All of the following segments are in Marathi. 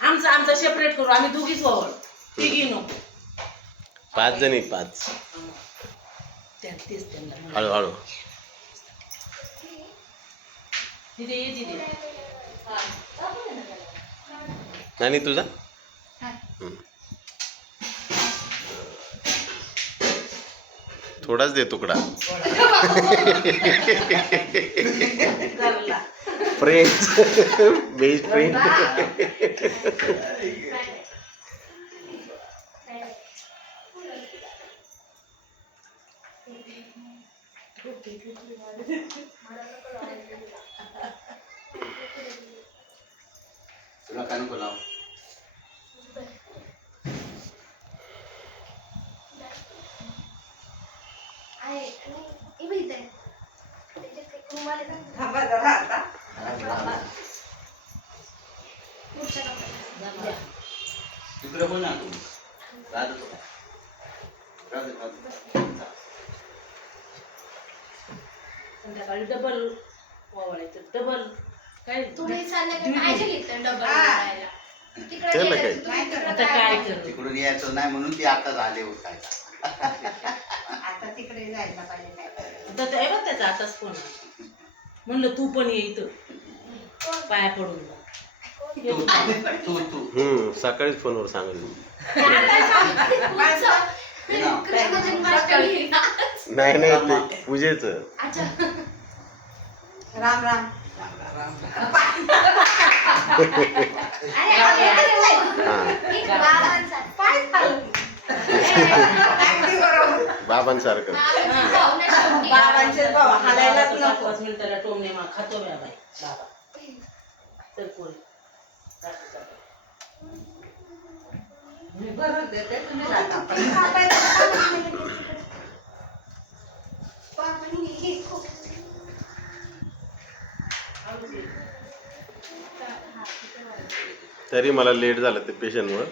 आमचं आमचं सेपरेट करू. आम्ही दोघीच वावर. तिघी नको. पाच जणी पाच. त्यात तेच त्यांना. हळूहळू. ये तुझा? हम्म. थोडाच दे तुकडा. घरला फ्रेंड बेस्ट फ्रेंड तुला काय नको लाव? तिकडे बोल ना तू. राहत होतो काय. संध्याकाळी डबल वावळायचं डबल काय? तुम्ही पाहिजे घेतलं डबल त्याला काय? आता काय? करू? तिकडून यायचं नाही म्हणून ती आता झाले उठायला. आता तिकडे जायला पाहिजे. आता ते बघ त्याचा आताच फोन. म्हणलं तू पण ये इथं पाया पडून जा. तू तू. तू तू हम्म सकाळीच फोनवर सांगितलं आता सांग. कृष्ण जन्माष्टमी. नाही नाही ते पूजेच अच्छा. राम राम हा. पाय चालू. बाबांसारखं. बाबांची हालायलाच नको. पाच मिनिटाला टोमणे मा खातो बाई बाबा. मी देते तुम्ही हे. तरी मला लेट झालं ते पेशंटमुळं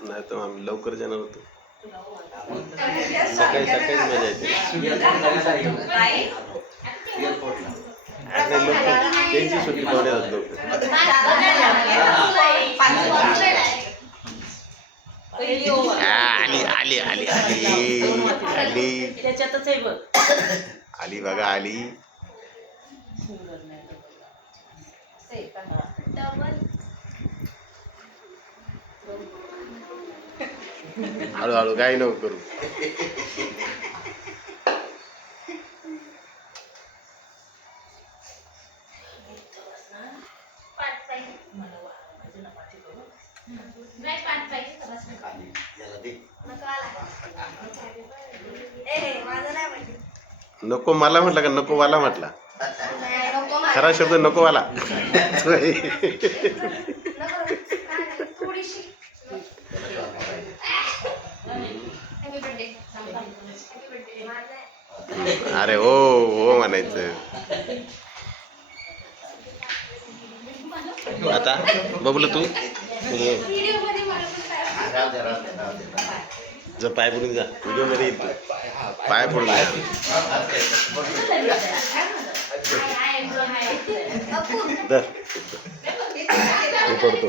नाही तर आम्ही लवकर जाणार होतो. सकाळी सकाळी मजा येते. आणि लोक त्यांची सुट्टी पाहुण्यात लोक. आली आली आली आली आली. त्याच्यातच आहे बघ आली बघा आली. डबल हळूहळू काय नको करू. नको मला म्हटलं का? नको वाला म्हटला. खरा शब्द नको वाला. अरे हो हो म्हणायचं. आता बबल तू. जर पाय पडून जा. व्हिडिओमध्ये येईल तू. पाय पडून जा. मी पडतो.